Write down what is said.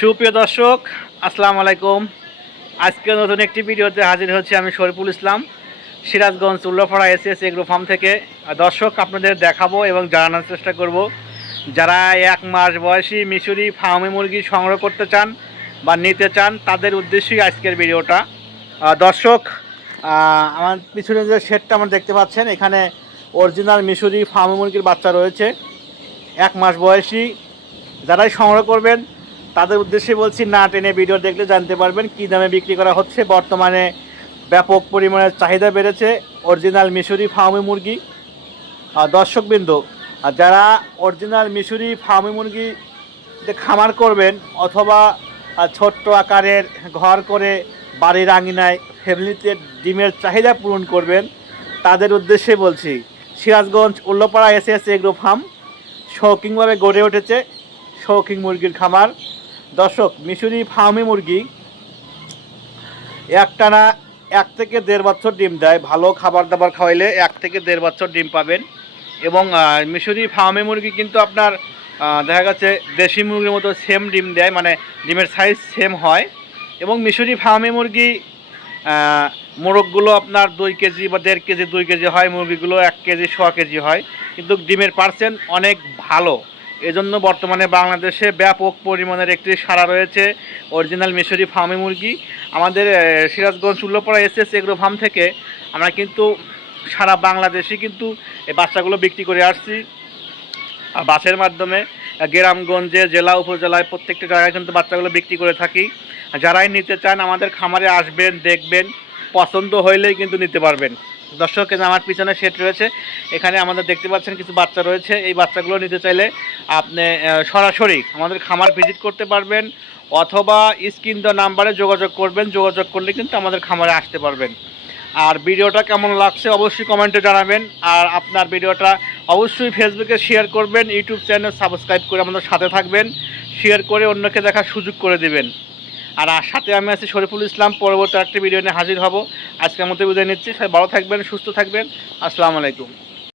সুপ্রিয় দর্শক, আসসালামু আলাইকুম। আজকে নতুন একটি ভিডিওতে হাজির হচ্ছি আমি Shariful Islam, Sirajganj Ullapara SS agro farm থেকে। দর্শক, আপনাদের দেখাবো এবং জানানোর চেষ্টা করব যারা 1 মাস বয়সী মিশরি ফার্মি মুরগি সংগ্রহ করতে চান বা নিতে চান, তাদের উদ্দেশ্যেই আজকের ভিডিওটা। দর্শক, আমার পিছনে যে শেডটা আমরা দেখতে পাচ্ছেন, এখানে অরিজিনাল মিশরি ফার্মি মুরগির বাচ্চা রয়েছে 1 মাস বয়সী। যারাই সংগ্রহ করবেন তাদের উদ্দেশ্যে বলছি, না টেনে ভিডিও দেখলে জানতে পারবেন কী দামে বিক্রি করা হচ্ছে। বর্তমানে ব্যাপক পরিমাণে চাহিদা বেড়েছে অরিজিনাল মিশরি ফার্মি মুরগি। দর্শকবৃন্দ, যারা অরিজিনাল মিশরি ফার্মি মুরগি খামার করবেন অথবা ছোট্ট আকারের ঘর করে বাড়ির আঙিনায় ফ্যামিলিতে ডিমের চাহিদা পূরণ করবেন, তাদের উদ্দেশ্যে বলছি, Sirajganj Ullapara SS agro farm শৌখিনভাবে গড়ে উঠেছে শৌখিন মুরগির খামার। দর্শক, মিশরি ফার্মি মুরগি একটানা 1 থেকে 1.5 বছর ডিম দেয়। ভালো খাবার দাবার খাওয়াইলে 1 থেকে 1.5 বছর ডিম পাবেন। এবং মিশরি ফার্মি মুরগি কিন্তু আপনার দেখা গেছে দেশি মুরগির মতো সেম ডিম দেয়, মানে ডিমের সাইজ সেম হয়। এবং মিশরি ফার্মি মুরগি মোরগগুলো আপনার 2 কেজি বা 1.5 কেজি 2 কেজি হয়, মুরগিগুলো 1 কেজি 100 কেজি হয়, কিন্তু ডিমের পার্সেন্ট অনেক ভালো। এজন্য বর্তমানে বাংলাদেশে ব্যাপক পরিমাণের একটি সাড়া রয়েছে অরিজিনাল মিশরি ফার্মি মুরগি। আমাদের Sirajganj Ullapara SS agro farm থেকে আমরা কিন্তু সারা বাংলাদেশে কিন্তু এই বাচ্চাগুলো বিক্রি করে আসছি বাসের মাধ্যমে। গ্রামগঞ্জে, জেলা উপজেলায় প্রত্যেকটা জায়গায় কিন্তু বাচ্চাগুলো বিক্রি করে থাকি। যারাই নিতে চান আমাদের খামারে আসবেন, দেখবেন, পছন্দ হইলেই কিন্তু নিতে পারবেন। দর্শক, আমার পিছনে সেট রয়েছে, এখানে আমাদের দেখতে পাচ্ছেন কিছু বাচ্চা রয়েছে। এই বাচ্চাগুলো নিতে চাইলে আপনি সরাসরি আমাদের খামার ভিজিট করতে পারবেন অথবা স্ক্রিন দেওয়া নাম্বারে যোগাযোগ করবেন। যোগাযোগ করলে কিন্তু আমাদের খামারে আসতে পারবেন। আর ভিডিওটা কেমন লাগছে অবশ্যই কমেন্টে জানাবেন। আর আপনার ভিডিওটা অবশ্যই ফেসবুকে শেয়ার করবেন, ইউটিউব চ্যানেল সাবস্ক্রাইব করে আমাদের সাথে থাকবেন, শেয়ার করে অন্যকে দেখার সুযোগ করে দেবেন। আর সাথে আমি আছি শরীফুল ইসলাম। পরবর্তী একটি ভিডিও নিয়ে হাজির হব। আজকের মতো বিদায় নিচ্ছি। সবাই ভালো থাকবেন, সুস্থ থাকবেন। আসসালামু আলাইকুম।